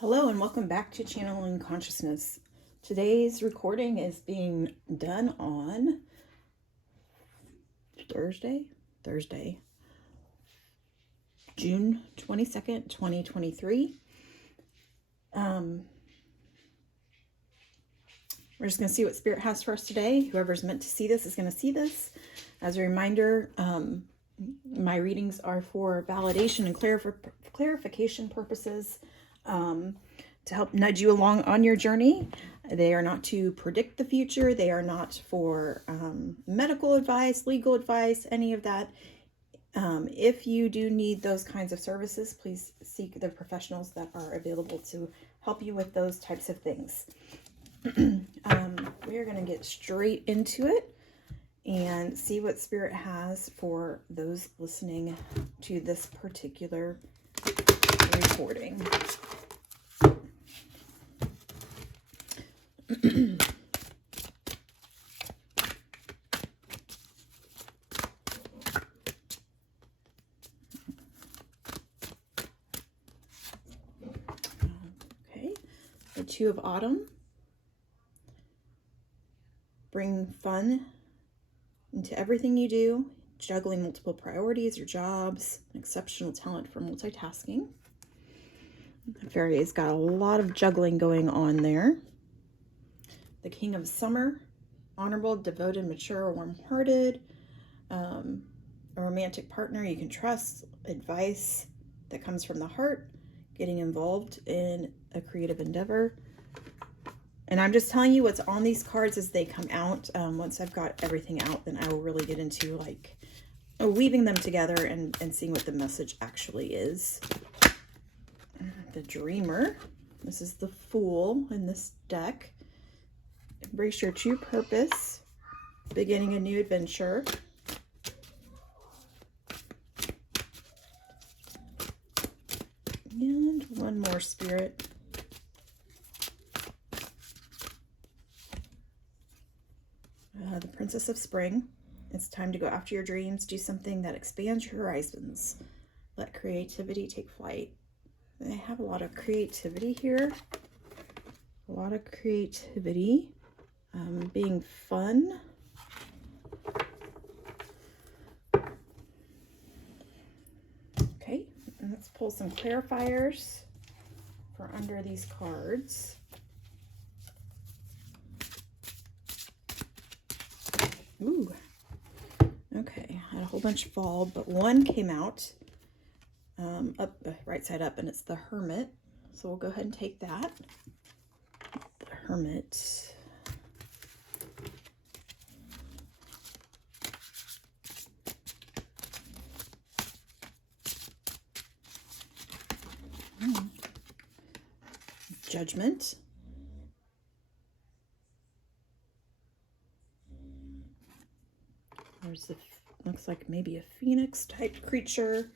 Hello and welcome back to Channeling Consciousness. Today's recording is being done on Thursday, June 22nd, 2023. We're just going to see what Spirit has for us today. Whoever's meant to see this is going to see this. As a reminder, my readings are for validation and clarification purposes. To help nudge you along on your journey. They are not to predict the future. They are not for medical advice, legal advice, any of that. If you do need those kinds of services, please seek the professionals that are available to help you with those types of things. We are going to get straight into it and see what Spirit has for those listening to this particular recording. Okay, the Two of Autumn. Bring fun into everything you do, juggling multiple priorities or jobs, exceptional talent for multitasking. The Fairy's got a lot of juggling going on there. The King of Summer, honorable, devoted, mature, warm-hearted, a romantic partner you can trust, advice that comes from the heart, getting involved in a creative endeavor. And I'm just telling you what's on these cards as they come out. Once I've got everything out, then I will really get into like weaving them together and seeing what the message actually is. The Dreamer. This is the Fool in this deck. Embrace your true purpose. Beginning a new adventure. And one more, Spirit. The Princess of Spring. It's time to go after your dreams. Do something that expands your horizons. Let creativity take flight. I have a lot of creativity here. A lot of creativity. Being fun. Okay, and let's pull some clarifiers for under these cards. Ooh, okay, I had a whole bunch fall, but one came out up right side up, and it's the Hermit. So we'll go ahead and take that. The Hermit. Judgment. There's looks like maybe a phoenix type creature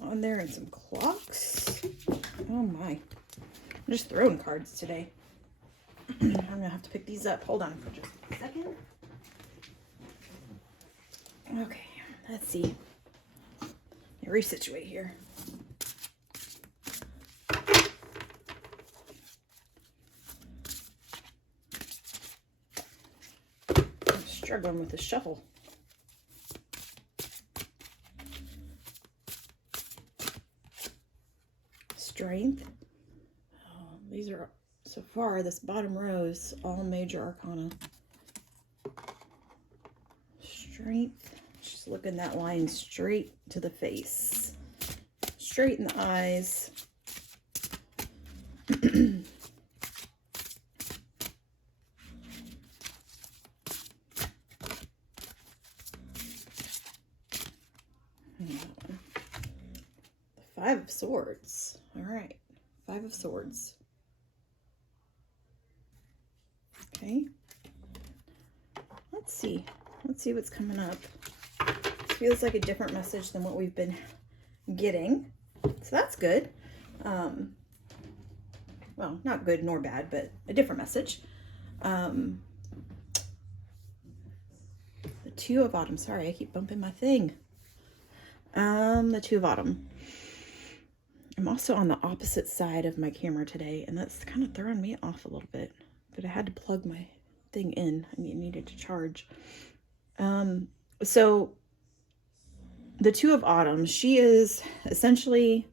on there and some clocks. Oh my. I'm just throwing cards today. I'm gonna have to pick these up. Hold on for just a second. Okay, let's see. Resituate here. I'm struggling with the shuffle. Strength. Oh, these are, so far, this bottom row is all major arcana. Strength. Just looking that line straight to the face. Straight in the eyes. The Five of Swords. All right. Five of Swords. Okay. Let's see. Let's see what's coming up. Feels like a different message than what we've been getting. So that's good. Well, not good nor bad, but a different message. The Two of Autumn. Sorry, I keep bumping my thing. The Two of Autumn. I'm also on the opposite side of my camera today, and that's kind of throwing me off a little bit. But I had to plug my thing in. I needed to charge. So the Two of Autumn, she is essentially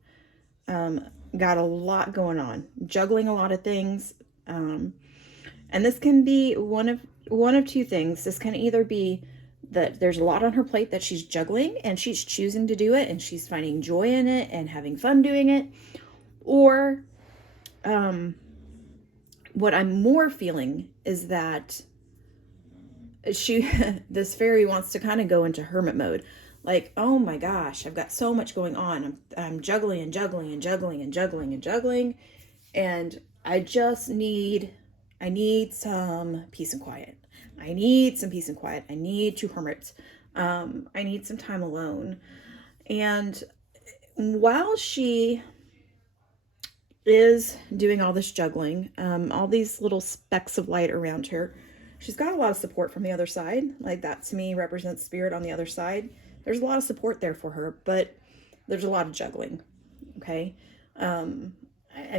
got a lot going on, juggling a lot of things. And this can be one of two things. This can either be that there's a lot on her plate that she's juggling and she's choosing to do it and she's finding joy in it and having fun doing it. Or what I'm more feeling is that this fairy wants to kind of go into hermit mode. Like, oh my gosh, I've got so much going on. I'm juggling and juggling and juggling and juggling and juggling. And I need some peace and quiet. I need some peace and quiet. I need to hermit. I need some time alone. And while she is doing all this juggling, all these little specks of light around her, she's got a lot of support from the other side. Like, that to me represents spirit on the other side. There's a lot of support there for her, but there's a lot of juggling. Okay. I'm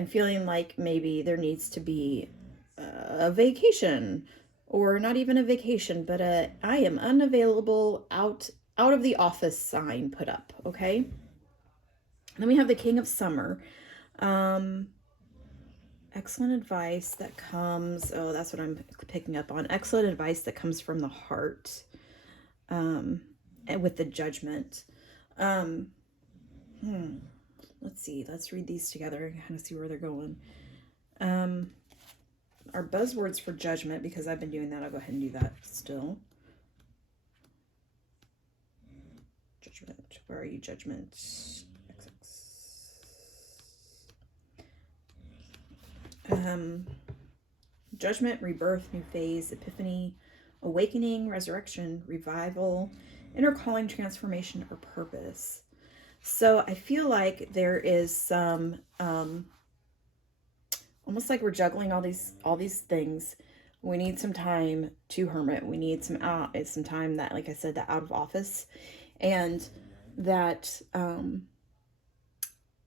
feeling like maybe there needs to be a vacation, or not even a vacation, but I am unavailable out of the office sign put up. Okay. Then we have the King of Summer. Excellent advice that comes, that's what I'm picking up on. Excellent advice that comes from the heart, and with the Judgment. Let's see, let's read these together and kind of see where they're going. Our buzzwords for Judgment, because I've been doing that, I'll go ahead and do that still. Judgment, where are you, Judgment? Judgment, rebirth, new phase, epiphany, awakening, resurrection, revival, inner calling, transformation, or purpose. So I feel like there is some almost like we're juggling all these things. We need some time to hermit. We need some time that, like I said, that out of office, and that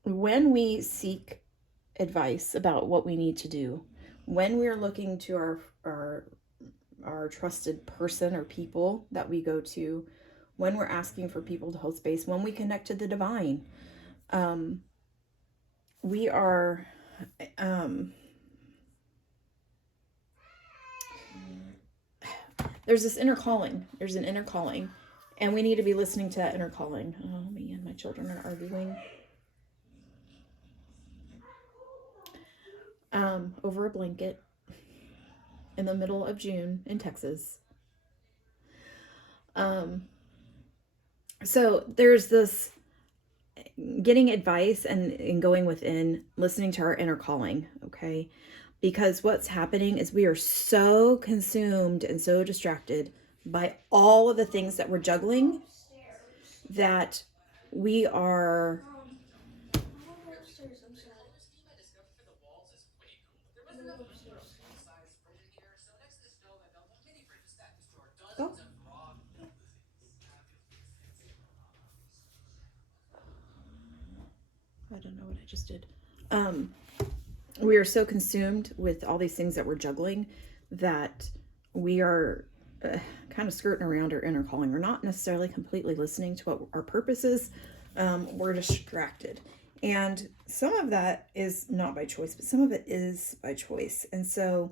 when we seek advice about what we need to do, when we're looking to our trusted person or people that we go to, when we're asking for people to hold space, when we connect to the divine, we are there's this inner calling. There's an inner calling, and we need to be listening to that inner calling. Oh man, my children are arguing over a blanket in the middle of June in Texas. So there's this getting advice and going within, listening to our inner calling, okay? Because what's happening is we are so consumed and so distracted by all of the things that we're juggling that we are oh. I don't know what I just did. We are so consumed with all these things that we're juggling that we are kind of skirting around our inner calling. We're not necessarily completely listening to what our purpose is. We're distracted. And some of that is not by choice, but some of it is by choice. And so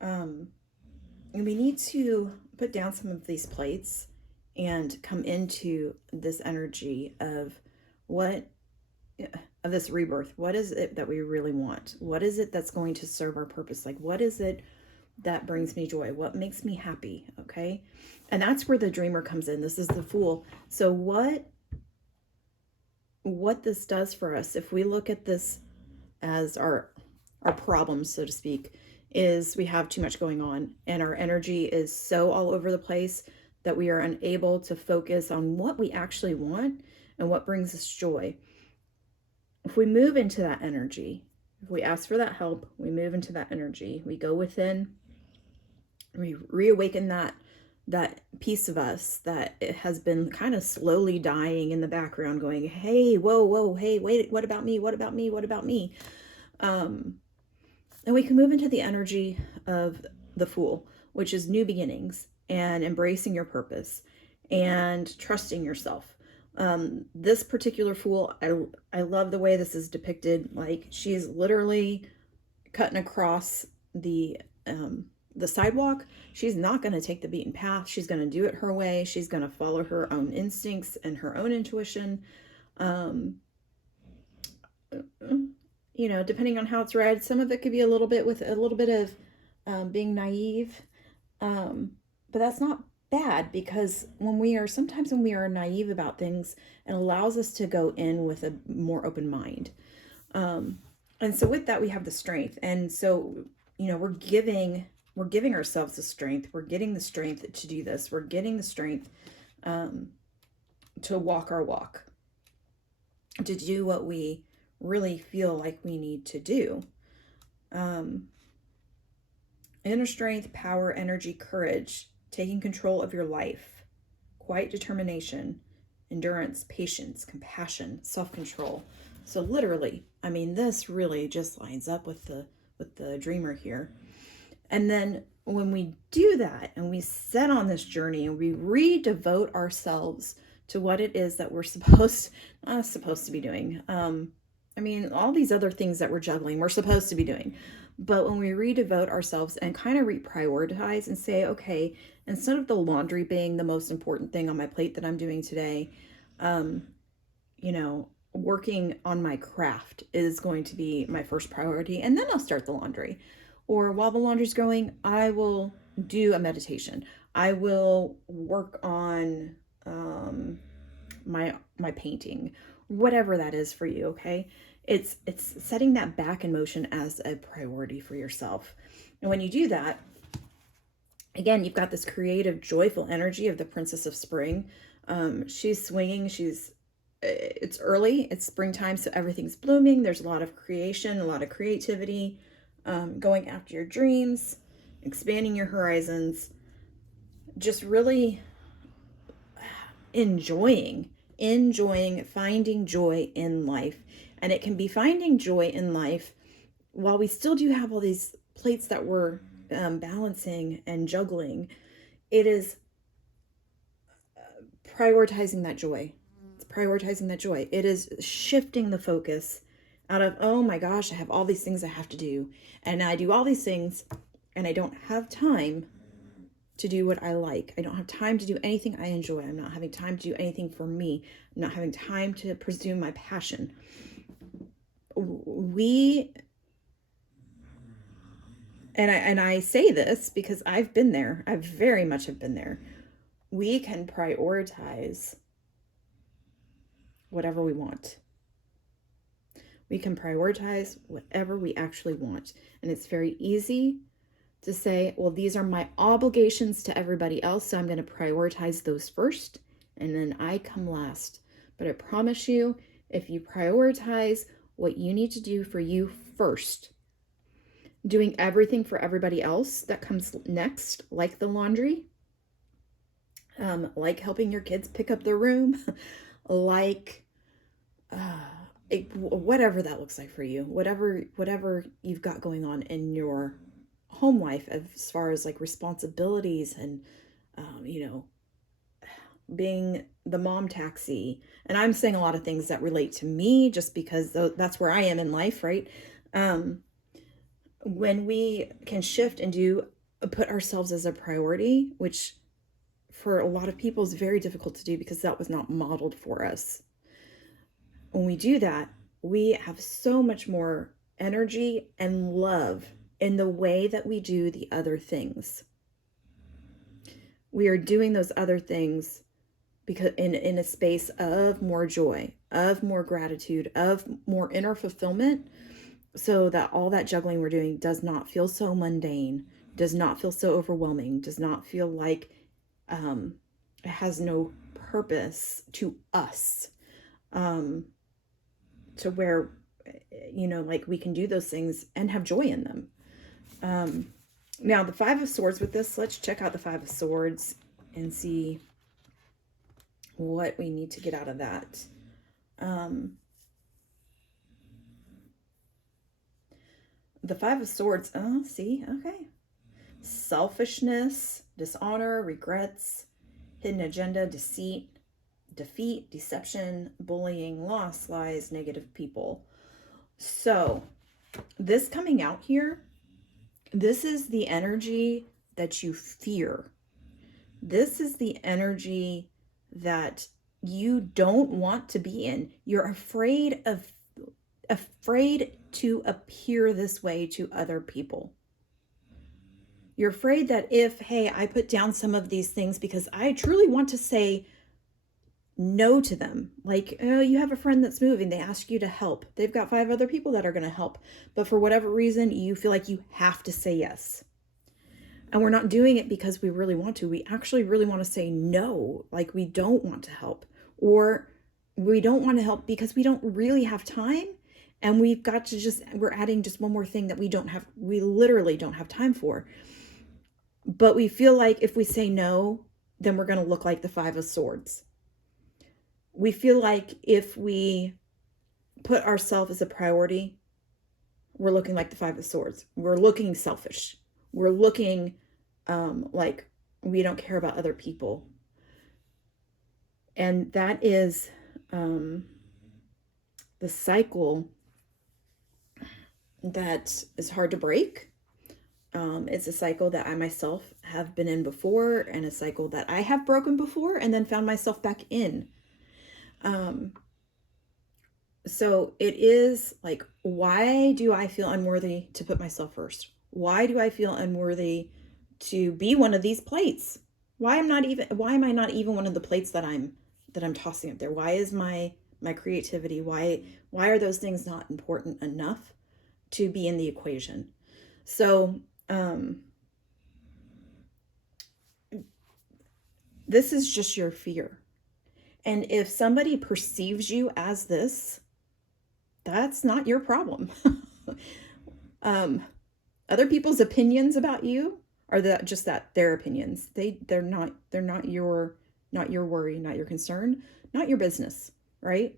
we need to put down some of these plates and come into this energy of this rebirth. What is it that we really want? What is it that's going to serve our purpose? Like, what is it that brings me joy? What makes me happy? Okay. And that's where the dreamer comes in. This is the Fool. So what this does for us, if we look at this as our problems, so to speak, is we have too much going on and our energy is so all over the place that we are unable to focus on what we actually want and what brings us joy. If we move into that energy, if we ask for that help, we move into that energy, we go within, we reawaken that piece of us that it has been kind of slowly dying in the background, going, hey, whoa, whoa, hey, wait, what about me? What about me? What about me? And we can move into the energy of the Fool, which is new beginnings and embracing your purpose and trusting yourself. This particular Fool, I love the way this is depicted. Like, she's literally cutting across the sidewalk. She's not going to take the beaten path. She's going to do it her way. She's going to follow her own instincts and her own intuition. You know, depending on how it's read, some of it could be a little bit of being naive. But that's not bad, because when we are naive about things, it allows us to go in with a more open mind. And so with that, we have the strength. And so, you know, we're giving ourselves the strength. We're getting the strength to do this. We're getting the strength to walk our walk, to do what we really feel like we need to do. Inner strength, power, energy, courage, taking control of your life, quiet determination, endurance, patience, compassion, self-control. So literally, I mean, this really just lines up with the dreamer here. And then when we do that and we set on this journey and we redevote ourselves to what it is that we're supposed to be doing. I mean, all these other things that we're juggling, we're supposed to be doing. But when we redevote ourselves and kind of reprioritize and say, okay, instead of the laundry being the most important thing on my plate that I'm doing today, you know, working on my craft is going to be my first priority. And then I'll start the laundry. Or while the laundry's going, I will do a meditation. I will work on my painting, whatever that is for you. Okay, it's setting that back in motion as a priority for yourself. And when you do that, again, you've got this creative, joyful energy of the Princess of Spring. She's swinging. It's early, it's springtime, so everything's blooming. There's a lot of creation, a lot of creativity, going after your dreams, expanding your horizons, just really enjoying, finding joy in life. And it can be finding joy in life while we still do have all these plates that we're balancing and juggling. It is prioritizing that joy. It's prioritizing that joy. It is shifting the focus out of, oh my gosh, I have all these things I have to do, and I do all these things and I don't have time to do what I like. I don't have time to do anything I enjoy. I'm not having time to do anything for me. I'm not having time to pursue my passion. And I say this because I've been there. I very much have been there. We can prioritize whatever we want. We can prioritize whatever we actually want. And it's very easy to say, well, these are my obligations to everybody else, so I'm going to prioritize those first, and then I come last. But I promise you, if you prioritize what you need to do for you first, doing everything for everybody else that comes next, like the laundry, like helping your kids pick up their room, like whatever that looks like for you, whatever you've got going on in your home life as far as like responsibilities and you know, being the mom taxi. And I'm saying a lot of things that relate to me just because that's where I am in life, right? When we can shift and put ourselves as a priority, which for a lot of people is very difficult to do because that was not modeled for us. When we do that, we have so much more energy and love in the way that we do the other things. We are doing those other things because in a space of more joy, of more gratitude, of more inner fulfillment, so that all that juggling we're doing does not feel so mundane, does not feel so overwhelming, does not feel like it has no purpose to us, to where, you know, like we can do those things and have joy in them. Now the Five of Swords with this, let's check out the Five of Swords. and see what we need to get out of that. The Five of Swords, see, okay. Selfishness, dishonor, regrets, hidden agenda, deceit, defeat, deception, bullying, loss, lies, negative people. So this coming out here, this is the energy that you fear. This is the energy that you don't want to be in. You're afraid to appear this way to other people. You're afraid that if, hey, I put down some of these things because I truly want to say no to them. Like, oh, you have a friend that's moving. They ask you to help. They've got 5 other people that are going to help. But for whatever reason, you feel like you have to say yes. And we're not doing it because we really want to. We actually really want to say no. Like, we don't want to help. Or we don't want to help because we don't really have time. And we've got to we're adding just one more thing that we literally don't have time for. But we feel like if we say no, then we're going to look like the 5 of Swords. We feel like if we put ourselves as a priority, we're looking like the 5 of Swords. We're looking selfish. We're looking like we don't care about other people. And that is the cycle that is hard to break. It's a cycle that I myself have been in before, and a cycle that I have broken before and then found myself back in. So it is like, why do I feel unworthy to put myself first? Why do I feel unworthy to be one of these plates? Why am I not even one of the plates that I'm tossing up there? Why is my creativity, why are those things not important enough to be in the equation? So, this is just your fear. And if somebody perceives you as this, that's not your problem. Other people's opinions about you are their opinions. They're not your worry, not your concern, not your business, right?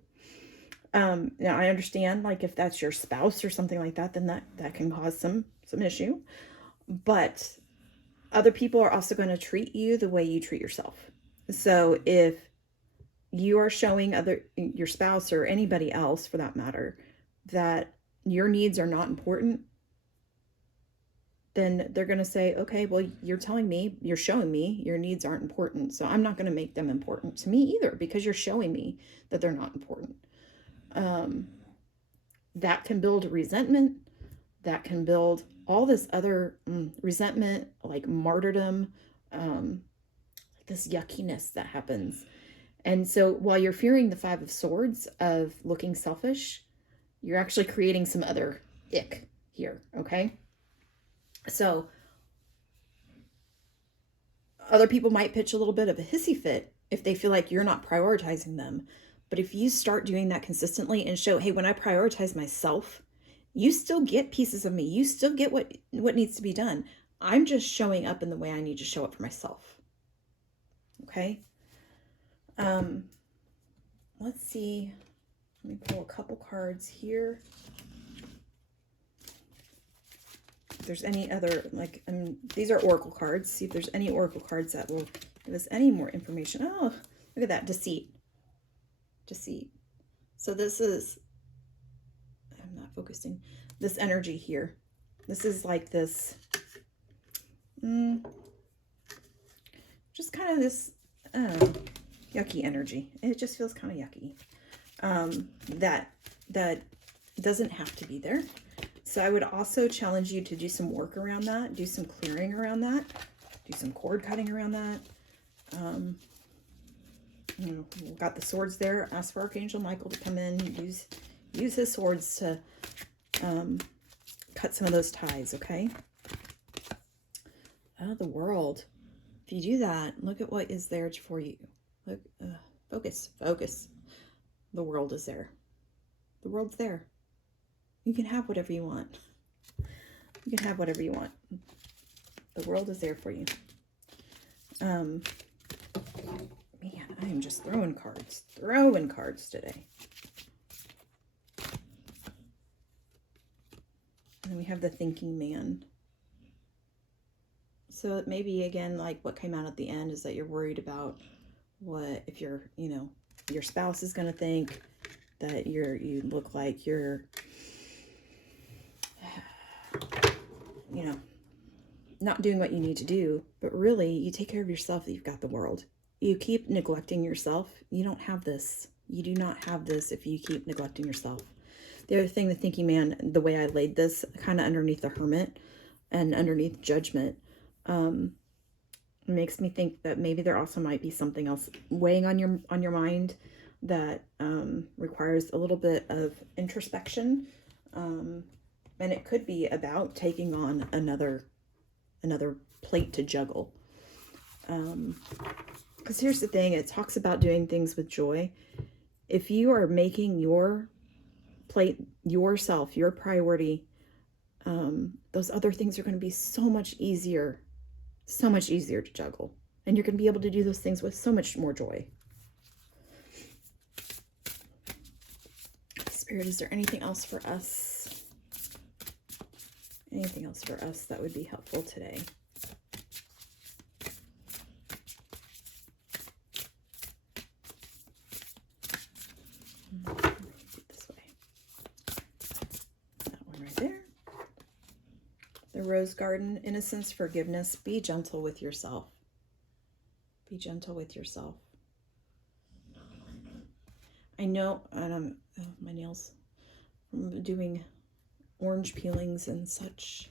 Now I understand, like, if that's your spouse or something like that, then that can cause some issue. But other people are also going to treat you the way you treat yourself. So if you are showing your spouse or anybody else for that matter, that your needs are not important, then they're going to say, okay, well, you're showing me your needs aren't important. So I'm not going to make them important to me either, because you're showing me that they're not important. That can build resentment. That can build all this other resentment, like martyrdom, like this yuckiness that happens. And so while you're fearing the 5 of Swords of looking selfish, you're actually creating some other ick here, okay? So other people might pitch a little bit of a hissy fit if they feel like you're not prioritizing them. But if you start doing that consistently and show, hey, when I prioritize myself, you still get pieces of me. You still get what needs to be done. I'm just showing up in the way I need to show up for myself. Okay? Let's see. Let me pull a couple cards here. If there's any other, these are oracle cards. See if there's any oracle cards that will give us any more information. Oh, look at that. Deceit. So this is, I'm not focusing, this energy here. This is like this, just kind of this, yucky energy. It just feels kind of yucky. That doesn't have to be there. So I would also challenge you to do some work around that, do some clearing around that, do some cord cutting around that. We've got the swords there. Ask for Archangel Michael to come in, use his swords to cut some of those ties, okay? Oh, the World. If you do that, look at what is there for you. Look, focus. The World is there. The World's there. You can have whatever you want. The World is there for you. I am just throwing cards today. And then we have the thinking man. So maybe again, like what came out at the end is that you're worried about what if your spouse is going to think that you look like you're not doing what you need to do, but really you take care of yourself, you've got the world. You keep neglecting yourself, you don't have this. You do not have this if you keep neglecting yourself. The other thing, the thinking man, the way I laid this kind of underneath the hermit and underneath judgment, makes me think that maybe there also might be something else weighing on your mind that requires a little bit of introspection, and it could be about taking on another plate to juggle. Because here's the thing, it talks about doing things with joy. If you are making your plate yourself, your priority, those other things are going to be so much easier to juggle. And you're going to be able to do those things with so much more joy. Spirit, is there anything else for us? Anything else for us that would be helpful today? This way. That one right there. The Rose Garden, innocence, forgiveness. Be gentle with yourself. Be gentle with yourself. I know, my nails from doing orange peelings and such.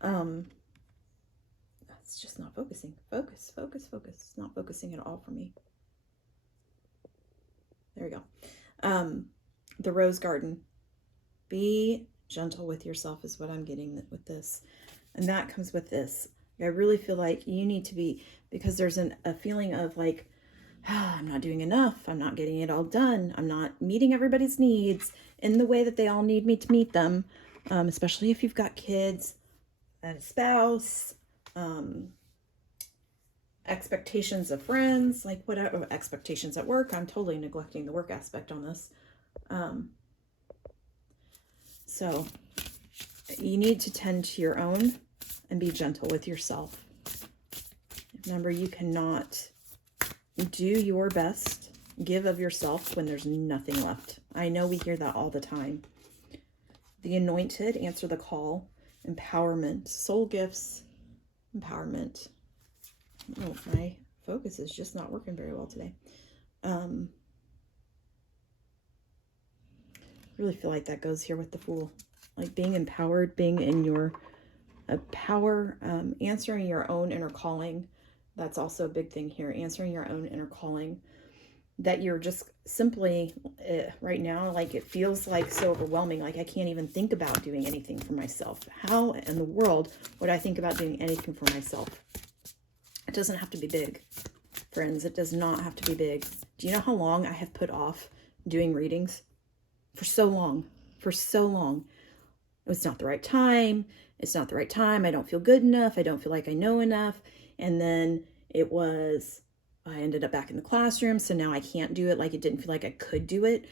That's just not focusing. Focus. It's not focusing at all for me. There we go. The Rose Garden. Be gentle with yourself is what I'm getting with this. And that comes with this. I really feel like you need to be, because there's a feeling of like, I'm not doing enough. I'm not getting it all done. I'm not meeting everybody's needs in the way that they all need me to meet them. Especially if you've got kids and a spouse, expectations of friends, like whatever, expectations at work. I'm totally neglecting the work aspect on this. So you need to tend to your own and be gentle with yourself. Remember, you cannot do your best, give of yourself when there's nothing left. I know we hear that all the time. The anointed, answer the call, empowerment, soul gifts, empowerment. Oh, my focus is just not working very well today. Really feel like that goes here with the Fool. Like being empowered, being in your power, answering your own inner calling. That's also a big thing here. Answering your own inner calling. That you're just simply, right now, like it feels like so overwhelming. Like I can't even think about doing anything for myself. How in the world would I think about doing anything for myself? It doesn't have to be big, friends. It does not have to be big. Do you know how long I have put off doing readings? For so long. It's not the right time. I don't feel good enough. I don't feel like I know enough. And then I ended up back in the classroom. So now I can't do it. Like it didn't feel like I could do it.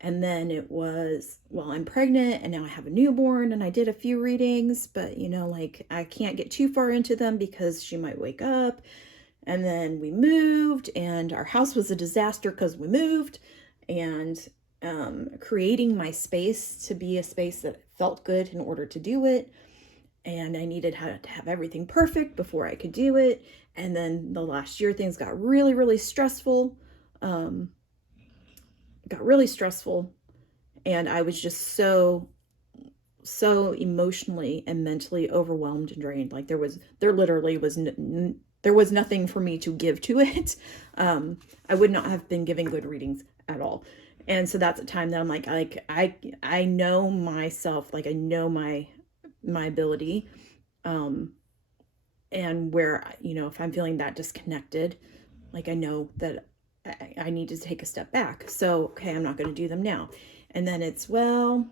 And then it was, well, I'm pregnant and now I have a newborn and I did a few readings, but like I can't get too far into them because she might wake up. And then we moved and our house was a disaster because we moved, and creating my space to be a space that felt good in order to do it. And I needed to have everything perfect before I could do it. And then the last year, things got really, really stressful. And I was just so emotionally and mentally overwhelmed and drained. Like there literally was nothing for me to give to it. I would not have been giving good readings at all. And so that's a time that I'm like I know myself, like I know my ability, and where, if I'm feeling that disconnected, like I know that I need to take a step back. So, okay, I'm not going to do them now. And then it's, well,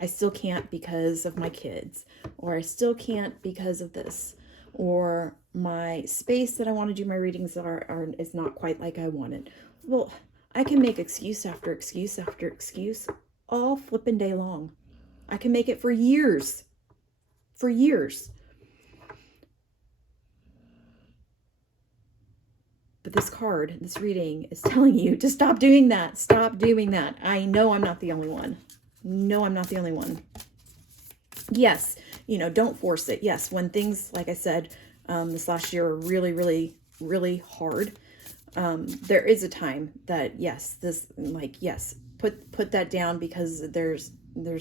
I still can't because of my kids, or I still can't because of this, or my space that I want to do my readings is not quite like I wanted, Well, I can make excuse after excuse after excuse all flippin' day long. I can make it for years. For years. But this card, this reading is telling you to stop doing that. Stop doing that. I know I'm not the only one. No, I'm not the only one. Yes, don't force it. Yes, when things, like I said, this last year are really, really, really hard. There is a time that, yes, put that down because there's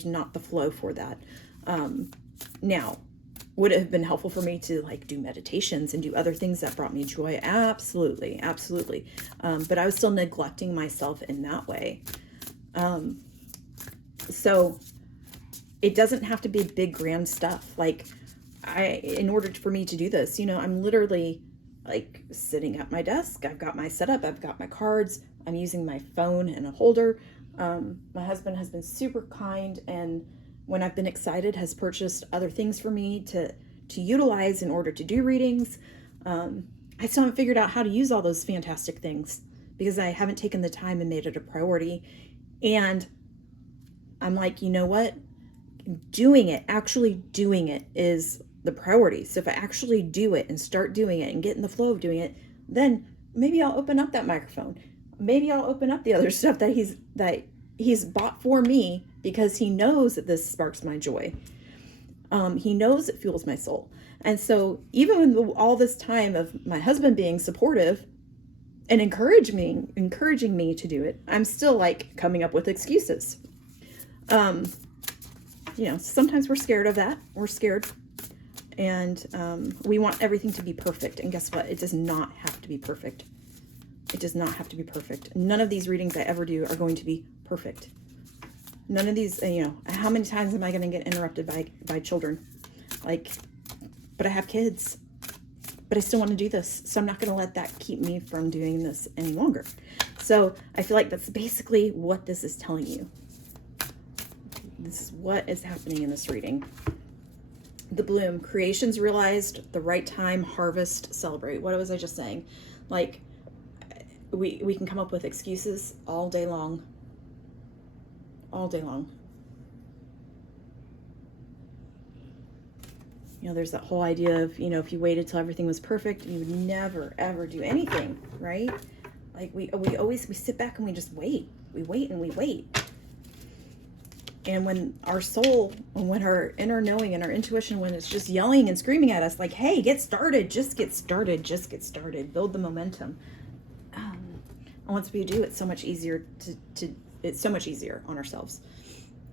not the flow for that. Now, would it have been helpful for me to do meditations and do other things that brought me joy? Absolutely, absolutely. But I was still neglecting myself in that way. So it doesn't have to be big, grand stuff. In order for me to do this, I'm literally sitting at my desk. I've got my setup. I've got my cards. I'm using my phone and a holder. My husband has been super kind, and when I've been excited, has purchased other things for me to utilize in order to do readings. I still haven't figured out how to use all those fantastic things because I haven't taken the time and made it a priority. And I'm like, you know what? Doing it, actually doing it is the priority. So if I actually do it and start doing it and get in the flow of doing it, then maybe I'll open up that microphone. Maybe I'll open up the other stuff that he's bought for me because he knows that this sparks my joy. He knows it fuels my soul. And so even with all this time of my husband being supportive and encouraging me to do it, I'm still coming up with excuses. Sometimes we're scared of that. We're scared. And we want everything to be perfect. And guess what? It does not have to be perfect. It does not have to be perfect. None of these readings I ever do are going to be perfect. None of these, how many times am I going to get interrupted by children? But I have kids. But I still want to do this. So I'm not going to let that keep me from doing this any longer. So I feel like that's basically what this is telling you. This is what is happening in this reading. The bloom, creations realized, the right time, harvest, celebrate. What was I just saying? We can come up with excuses all day long. All day long. There's that whole idea of, if you waited till everything was perfect, you would never, ever do anything, right? We sit back and we just wait. We wait and we wait. And when our soul, when our inner knowing and our intuition, when it's just yelling and screaming at us, hey, get started, just get started, build the momentum. And once we do, it's so much easier it's so much easier on ourselves.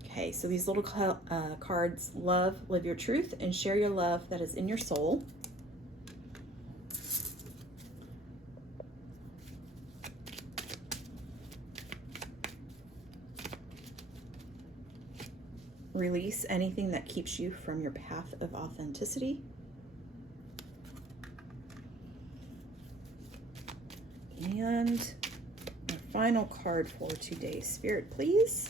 Okay, so these little cards, love, live your truth, and share your love that is in your soul. Release anything that keeps you from your path of authenticity. And our final card for today, Spirit, please.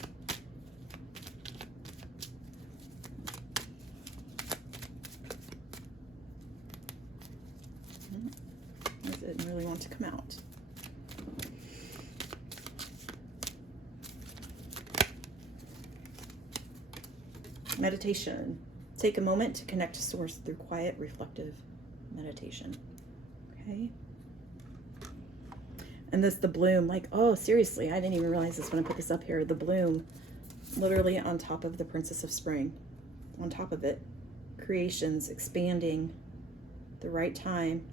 I didn't really want to come out. Meditation. Take a moment to connect to Source through quiet, reflective meditation. Okay. And the bloom, oh, seriously, I didn't even realize this when I put this up here. The bloom, literally on top of the Princess of Spring. On top of it. Creations, expanding. The right time.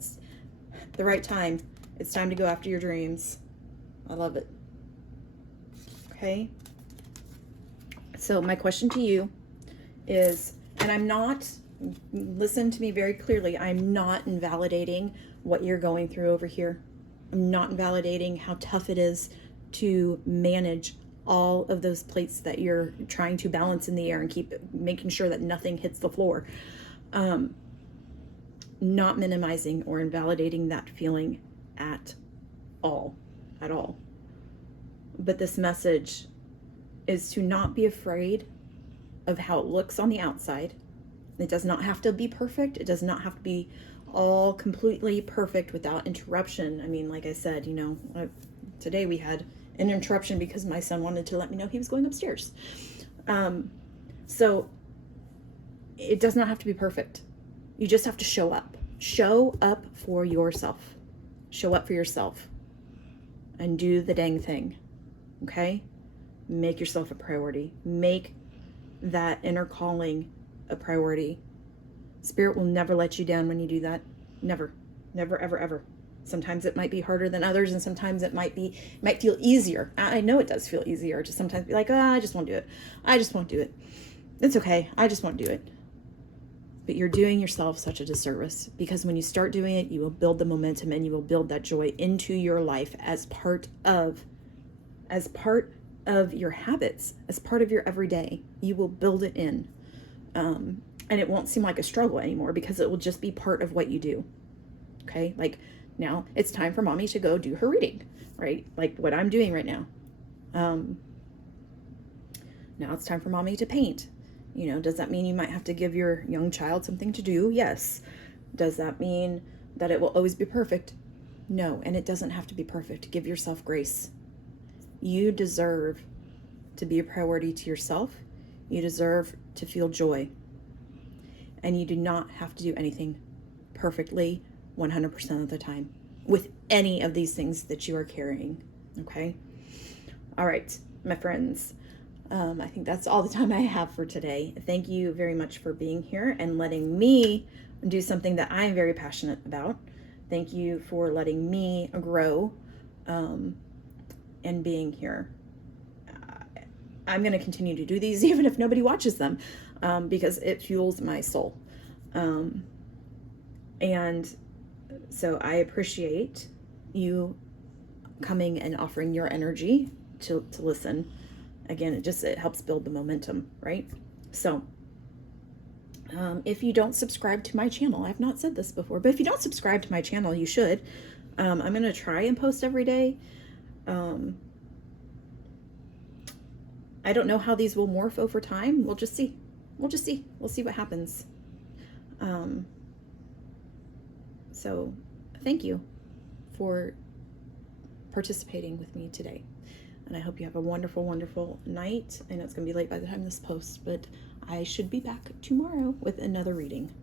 The right time. It's time to go after your dreams. I love it. Okay. So my question to you is, and I'm not, listen to me very clearly, I'm not invalidating what you're going through over here. I'm not invalidating how tough it is to manage all of those plates that you're trying to balance in the air and keep making sure that nothing hits the floor. Not minimizing or invalidating that feeling at all. But this message is to not be afraid of how it looks on the outside. It does not have to be perfect. It does not have to be all completely perfect without interruption. I mean, like I said, Today we had an interruption because my son wanted to let me know he was going upstairs. So it does not have to be perfect. You just have to show up. Show up for yourself. Show up for yourself and do the dang thing. Okay? Make yourself a priority. Make that inner calling a priority. Spirit will never let you down when you do that. Never. Never, ever, ever. Sometimes it might be harder than others, and sometimes it might feel easier. I know it does feel easier to sometimes be like, I just won't do it. I just won't do it. It's okay. I just won't do it. But you're doing yourself such a disservice, because when you start doing it, you will build the momentum and you will build that joy into your life as part of your habits, as part of your everyday. You will build it in. And it won't seem like a struggle anymore, because it will just be part of what you do. Okay? Like, now it's time for mommy to go do her reading, right? Like what I'm doing right now. Now it's time for mommy to paint. You know, does that mean you might have to give your young child something to do? Yes. Does that mean that it will always be perfect? No, and it doesn't have to be perfect. Give yourself grace. You deserve to be a priority to yourself. You deserve to feel joy. And you do not have to do anything perfectly 100% of the time with any of these things that you are carrying. Okay? All right, my friends. I think that's all the time I have for today. Thank you very much for being here and letting me do something that I'm very passionate about. Thank you for letting me grow and being here. I'm going to continue to do these even if nobody watches them, because it fuels my soul. And so I appreciate you coming and offering your energy to listen. Again, it helps build the momentum, right? So if you don't subscribe to my channel, I've not said this before, but if you don't subscribe to my channel, you should. I'm going to try and post every day. I don't know how these will morph over time. We'll just see. We'll see what happens. So thank you for participating with me today. And I hope you have a wonderful, wonderful night. I know it's going to be late by the time this posts, but I should be back tomorrow with another reading.